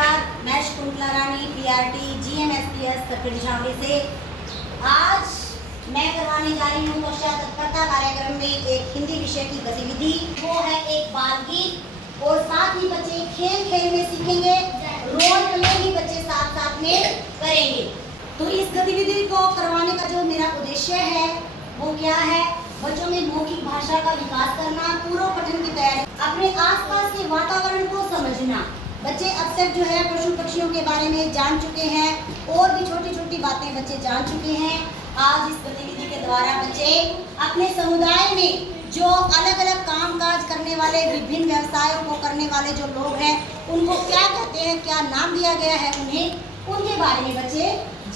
नमस्कार, मैं शकुंतला रानी पीआरटी जीएमएसपीएस कटड़ी छावनी से आज मैं करवाने जा रही हूँ कक्षा तत्परता कार्यक्रम में एक हिंदी विषय की गतिविधि। वो है एक बाल गीत और साथ ही बच्चे खेल खेल में सीखेंगे, रोल प्ले भी बच्चे साथ साथ में करेंगे। तो इस गतिविधि को करवाने का जो मेरा उद्देश्य है वो क्या है? बच्चों में मौखिक भाषा का विकास करना, पूर्व पठन की तैयारी, अपने आसपास के वातावरण को समझना। बच्चे अब तक जो है पशु पक्षियों के बारे में जान चुके हैं और भी छोटी छोटी बातें बच्चे जान चुके हैं। आज इस गतिविधि के द्वारा बच्चे अपने समुदाय में जो अलग अलग काम काज करने वाले, विभिन्न व्यवसायों को करने वाले जो लोग हैं उनको क्या कहते हैं, क्या नाम दिया गया है उन्हें, उनके बारे में बच्चे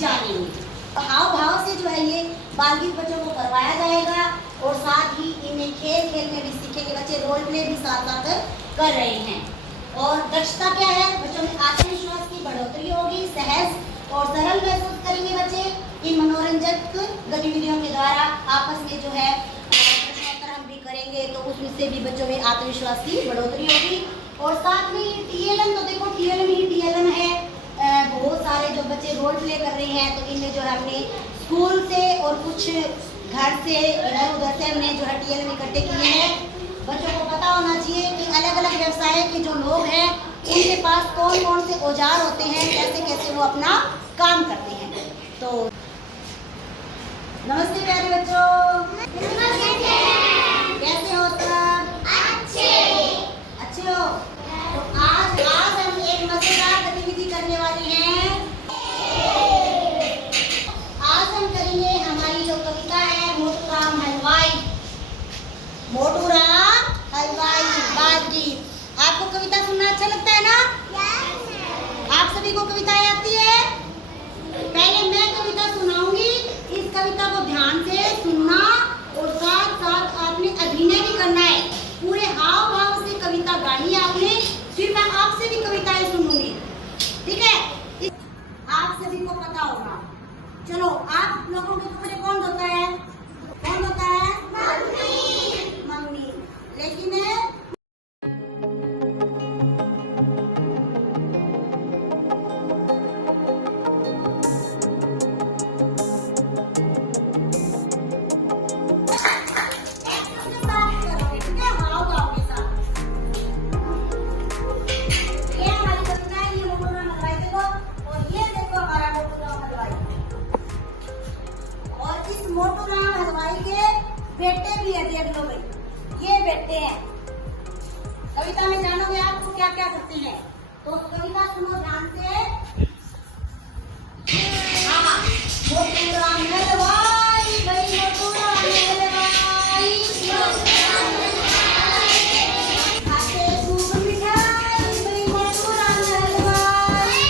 जानेंगे। हाव भाव से जो है ये बाल गीत बच्चों को करवाया जाएगा और साथ ही इन्हें खेल खेल में भी सीखेंगे। बच्चे रोल प्ले भी साथ साथ कर रहे हैं। और दक्षता क्या है? बच्चों में आत्मविश्वास की बढ़ोतरी होगी, सहज और सरल महसूस करेंगे बच्चे। इन मनोरंजक गतिविधियों के द्वारा आपस में जो है प्रश्नोत्तर हम भी करेंगे तो उससे भी बच्चों में आत्मविश्वास की बढ़ोतरी होगी। और साथ में टीएलएम, तो देखो टीएलएम है, बहुत सारे जो बच्चे रोल प्ले कर रहे हैं तो इनमें जो है अपने स्कूल से और कुछ घर से इधर उधर से हमने जो है टीएलएम इकट्ठे किए हैं। बच्चों को पता होना चाहिए कि अलग अलग व्यवसाय के जो लोग हैं उनके पास कौन कौन से औजार होते हैं, कैसे कैसे वो अपना काम करते हैं। तो नमस्ते प्यारे बच्चों, कैसे हो सब? अच्छे हो? तो आज हम एक मजेदार गतिविधि करने वाले हैं। आज हम करेंगे हमारी जो कविता है मोटू राम हलवाई, मोटू राम हलवाई बाल गीत। आपको कविता सुनना अच्छा लगता है ना? आप सभी को कविताएं आती है? पहले मैं कविता सुनाऊंगी, इस कविता को ध्यान से सुनना और साथ साथ आपने अभिनय भी करना है। पूरे हाव भाव से कविता गानी है आपने, फिर मैं आपसे भी कविताएं सुनूंगी, ठीक है? आप सभी को पता होगा। चलो, आप लोगों के कपड़े कौन धोता है? कौन धोता है? मम्मी। लेकिन मोटू राम हलवाई के बेटे भी है, देख लो भाई, ये बेटे हैं। कविता में जानोगे आपको क्या क्या करते हैं, तो कविता सुनो ध्यान से। हाँ, मोटू राम हलवाई भाई, मोटू राम हलवाई, खाते खूब मिठाई भाई, मोटू राम हलवाई,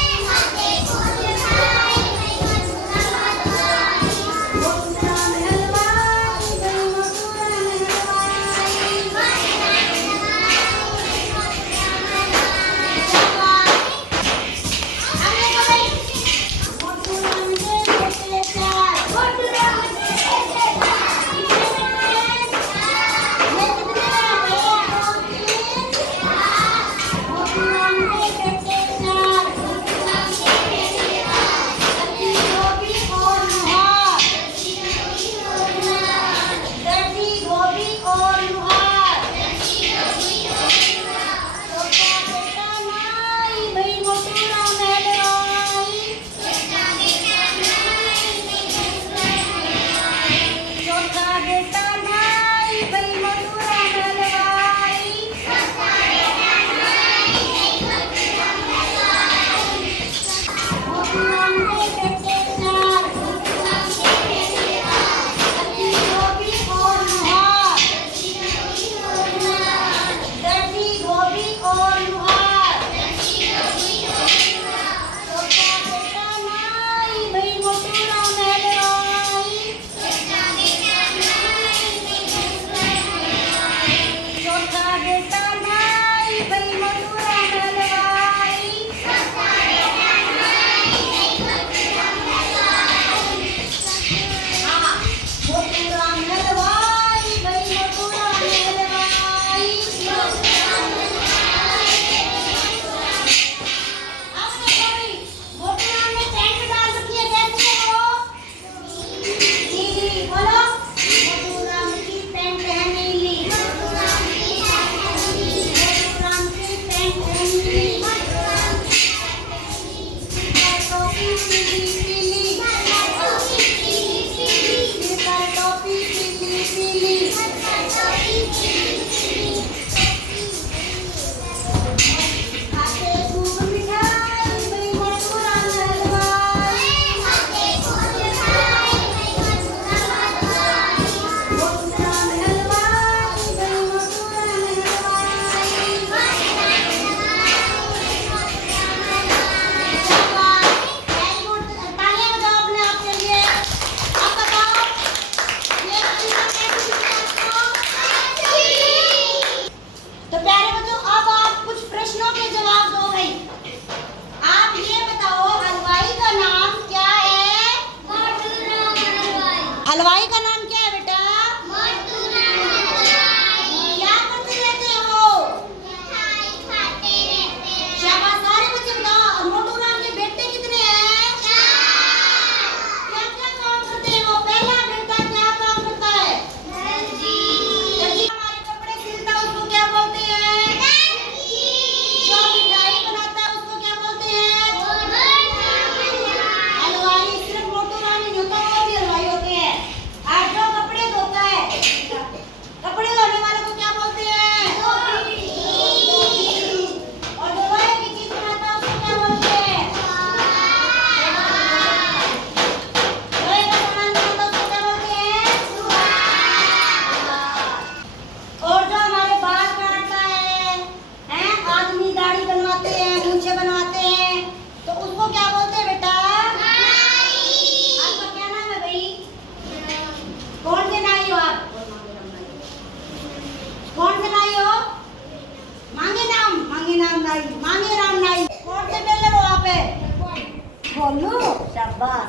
बोलू, शाबाश।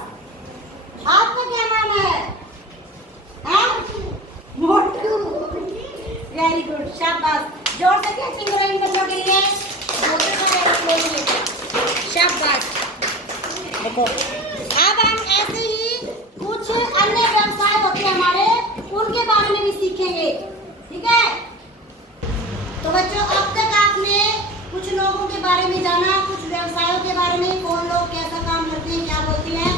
आपका क्या नाम है? मोटू। वेरी गुड, शाबाश। जोर से क्लैपिंग करो इन बच्चों के लिए। शाबाश। देखो, अब हम ऐसे ही कुछ अन्य व्यवसाय होते हैं हमारे, उनके बारे में भी सीखेंगे, ठीक है? तो बच्चों, अब तक आपने कुछ लोगों के बारे में जाना, कुछ व्यवसायों के बारे में, कौन लोग कैसा काम करते हैं, क्या बोलते हैं,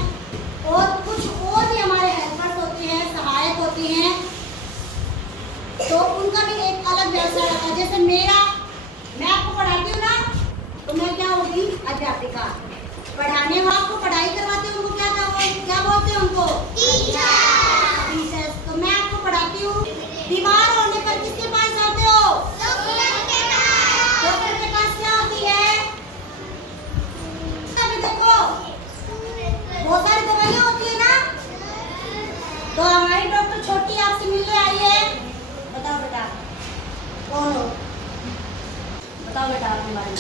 और कुछ और भी हमारे हेल्पर्स होते हैं, सहायक होते हैं, तो उनका भी एक अलग व्यवसाय होता है। जैसे मैं आपको पढ़ाती हूँ ना, तो मैं क्या होगी? अध्यापिका। पढ़ाने वालों को पढ़ाई करवाते हैं, उनको क्या बोलते हैं? उनको टीचर्स। तो मैं आपको पढ़ाती हूँ। बीमार होने पर किसके पास जाते हो? डॉक्टर के पास क्या होती है? अभी देखो, बहुत सारी दवाइयाँ होती है ना। तो हमारी डॉक्टर छोटी आपसे मिलने आई है। बताओ बेटा, कौन हो? बताओ बेटा अपने बारे में।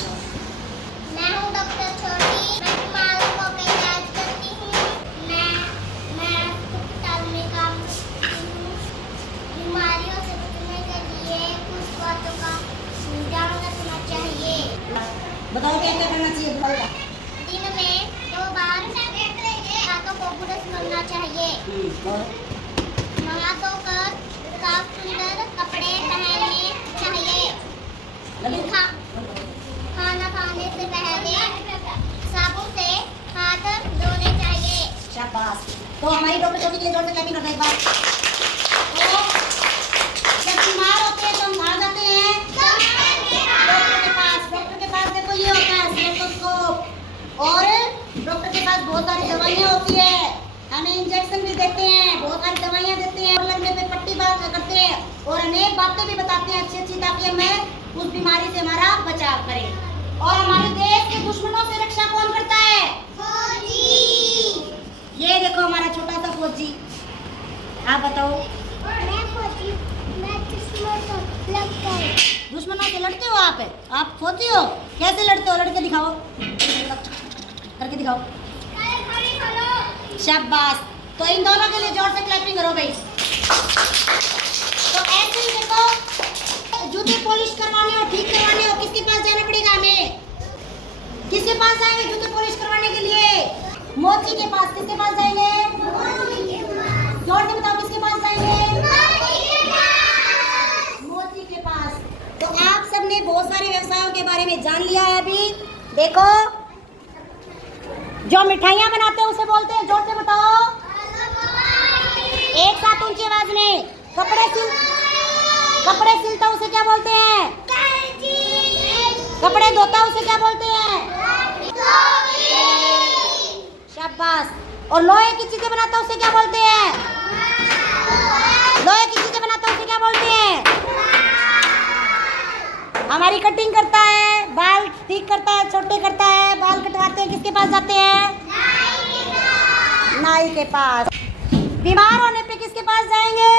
मैं हूँ डॉक्टर छोटी। मैं बीमारों को इलाज करती हूँ। मैं अस्पताल में काम करती हूँ। बीमारियों से बचने के लिए कुछ बातों का ध्यान रखना चाहिए। बताओ क्या क्या करना चाहिए? बताओ। दिन में 2 बार हाथों को ब्रश करना चाहिए। नहा धोकर साफ सुंदर कपड़े पहनने चाहिए। खाना खाने से पहले साबुन से हाथ धोने चाहिए। शाबाश। तो हमारी डॉक्टर छोटी के लिए जोर से क्लैपिंग करना एक बार। तो जब बीमार होते हैं तो हम कहाँ जाते हैं? डॉक्टर के पास। डॉक्टर के पास देखो ये होता है स्टेथोस्कोप, और डॉक्टर के पास बहुत सारी दवाइयाँ होती है, हमें इंजेक्शन भी देते हैं, बहुत सारी दवाइयाँ देते हैं, और लगने पे पट्टी बात करते हैं, और अनेक बातें भी बताते हैं अच्छी अच्छी, ताकि हमें उस बीमारी से हमारा बचाव करें। और हमारे देश के दुश्मनों से रक्षा कौन करता है? फौजी। ये देखो हमारा छोटा सा फौजी। आप बताओ। मैं फौजी। मैं दुश्मनों से लड़ते हो आप फौजी हो? कैसे लड़ते हो? लड़के दिखाओ, करके दिखाओ। शाबाश। तो इन दोनों के लिए जोर से क्लैपिंग करो भाई। तो ऐसे ही देखो, जूते पॉलिश करवाने हो, ठीक करवाने हो, किसके पास जाना पड़ेगा हमें? किसके पास जाएंगे जूते पॉलिश करवाने के लिए? मोची के पास। किसके पास जाएंगे? जोर से बताओ, किसके पास जाएंगे? मोची के पास। तो आप सबने बहुत सारे व्यवसायों के बारे में जान लिया है। अभी देखो, जो मिठाइयाँ बनाते हैं उसे बोलते हैं, जोर से बताओ, एक साथ ऊंची आवाज में। कपड़े सिलता उसे क्या बोलते हैं? कपड़े धोता उसे क्या बोलते हैं? शाबाश। और लोहे की चीजें बनाता उसे क्या बोलते हैं? लोहे की चीजें बनाता उसे क्या बोलते हैं? हमारी कटिंग करता है, बाल ठीक करता है, छोटे करता है, बाल कटवाते हैं, किसके पास जाते हैं? नाई के पास। बीमार होने पे किसके पास जाएंगे?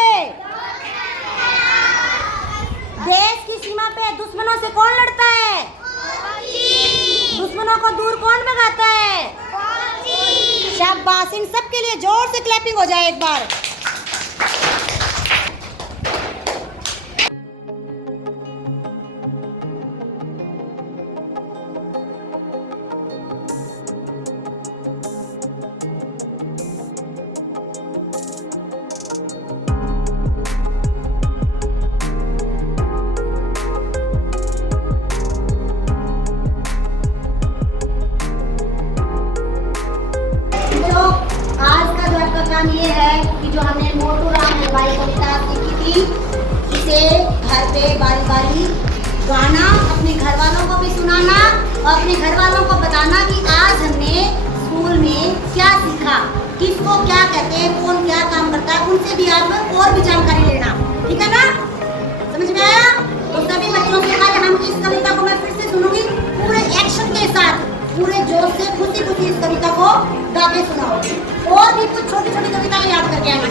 देश की सीमा पे दुश्मनों से कौन लड़ता है? दुश्मनों को दूर कौन भगाता है? शाबाश। इन सब के लिए जोर से क्लैपिंग हो जाए एक बार। काम ये है कि जो हमने मोटू राम हलवाई कविता सीखी थी, इसे घर पे बारी बारी गाना, अपने घर वालों को भी सुनाना और अपने घर वालों को बताना कि आज हमने स्कूल में क्या सीखा, किसको क्या कहते हैं, कौन क्या काम करता है, उनसे भी आप और भी जानकारी लेना, ठीक है ना? समझ में आया? तो सभी बच्चों से आज हम इस कविता को मैं फिर से सुनूंगी पूरे एक्शन के साथ, पूरे जोश से खुशी खुशी इस कविता को गा के सुनाओ। और भी कुछ छोटी छोटी कविताएं याद करके आना।